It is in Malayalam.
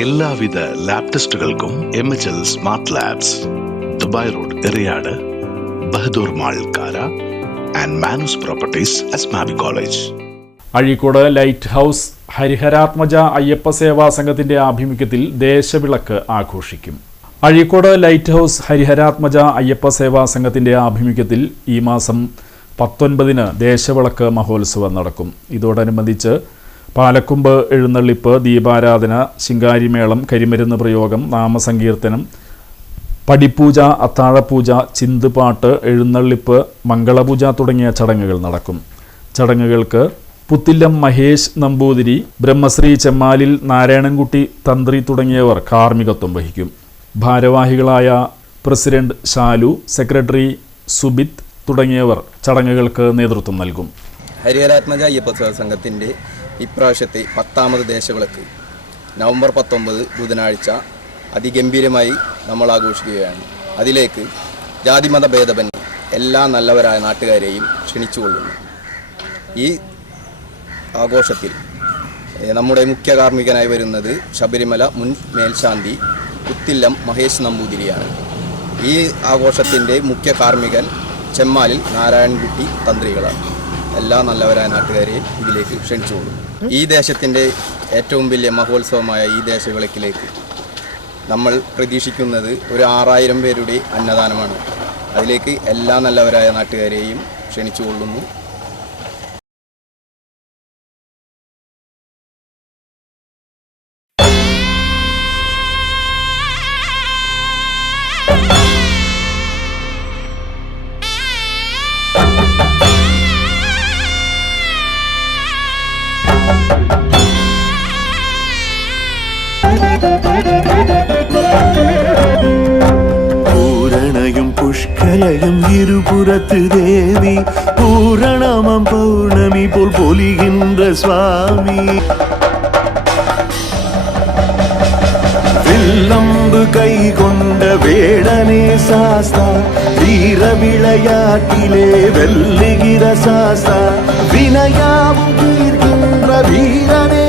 എല്ലാവിധ lab ടെസ്റ്റുകൾക്കും M H L smart labs Dubai road Eriyad Bahadur mall കാര and Manus properties Asmabi college. Azhikode lighthouse Hariharatmaja Ayyappa സേവാ സംഘത്തിന്റെ ആഭിമുഖ്യത്തിൽ ദേശവിളക്ക് ആഘോഷിക്കും. അഴീക്കോട് ലൈറ്റ് ഹൗസ് ഹരിഹരാത്മജ അയ്യപ്പ സേവാ സംഘത്തിന്റെ ആഭിമുഖ്യത്തിൽ ഈ മാസം പത്തൊൻപതിന് ദേശവിളക്ക് മഹോത്സവം നടക്കും. ഇതോടനുബന്ധിച്ച് പാലക്കുമ്പ് എഴുന്നള്ളിപ്പ് ദീപാരാധന ശിങ്കാരിമേളം കരിമരുന്ന് പ്രയോഗം നാമസങ്കീർത്തനം പടിപ്പൂജ അത്താഴപൂജ ചിന്തുപാട്ട് എഴുന്നള്ളിപ്പ് മംഗളപൂജ തുടങ്ങിയ ചടങ്ങുകൾ നടക്കും. ചടങ്ങുകൾക്ക് പുത്തില്ലം മഹേഷ് നമ്പൂതിരി ബ്രഹ്മശ്രീ ചെമ്മാലിൽ നാരായണൻകുട്ടി തന്ത്രി തുടങ്ങിയവർ കാർമ്മികത്വം വഹിക്കും. ഭാരവാഹികളായ പ്രസിഡന്റ് ഷാലു സെക്രട്ടറി സുബിത് തുടങ്ങിയവർ ചടങ്ങുകൾക്ക് നേതൃത്വം നൽകും. ഹരിഹരാത്മജ അയ്യപ്പ സംഘത്തിന്റെ ഇപ്രാവശ്യത്തെ പത്താമത് ദേശവിളക്ക്. നവംബർ പത്തൊമ്പത് ബുധനാഴ്ച അതിഗംഭീരമായി നമ്മൾ ആഘോഷിക്കുകയാണ്. അതിലേക്ക് ജാതിമത ഭേദമന്യേ എല്ലാ നല്ലവരായ നാട്ടുകാരെയും ക്ഷണിച്ചുകൊള്ളുന്നു. ഈ ആഘോഷത്തിൽ നമ്മുടെ മുഖ്യ കാർമ്മികനായി വരുന്നത് ശബരിമല മുൻ മേൽശാന്തി കുത്തില്ലം മഹേഷ് നമ്പൂതിരിയാണ്. ഈ ആഘോഷത്തിന്റെ മുഖ്യ കാർമ്മികൻ ചെമ്മാലിൽ നാരായണൻകുട്ടി തന്ത്രികളാണ്. എല്ലാ നല്ലവരായ നാട്ടുകാരെയും ഇതിലേക്ക് ക്ഷണിച്ചുകൊള്ളും ഈ ദേശത്തിന്റെ ഏറ്റവും വലിയ മഹോത്സവമായ ഈ ദേശവിളക്കിലേക്ക് നമ്മൾ പ്രതീക്ഷിക്കുന്നത് ഒരു ആറായിരം പേരുടെ അന്നദാനമാണ്. അതിലേക്ക് എല്ലാ നല്ലവരായ നാട്ടുകാരെയും ക്ഷണിച്ചുകൊള്ളുന്നു நிலையம் இருபுறத்து தேவி. பூரணமம் பௌர்ணமி போல் பொலிகின்ற சுவாமி. வில்லம்பு கை கொண்ட வேடனே சாஸ்தா. வீர விளையாட்டிலே வெல்லுகிற சாஸ்தா. வினையாவும் தீர்க்கின்ற வீரனே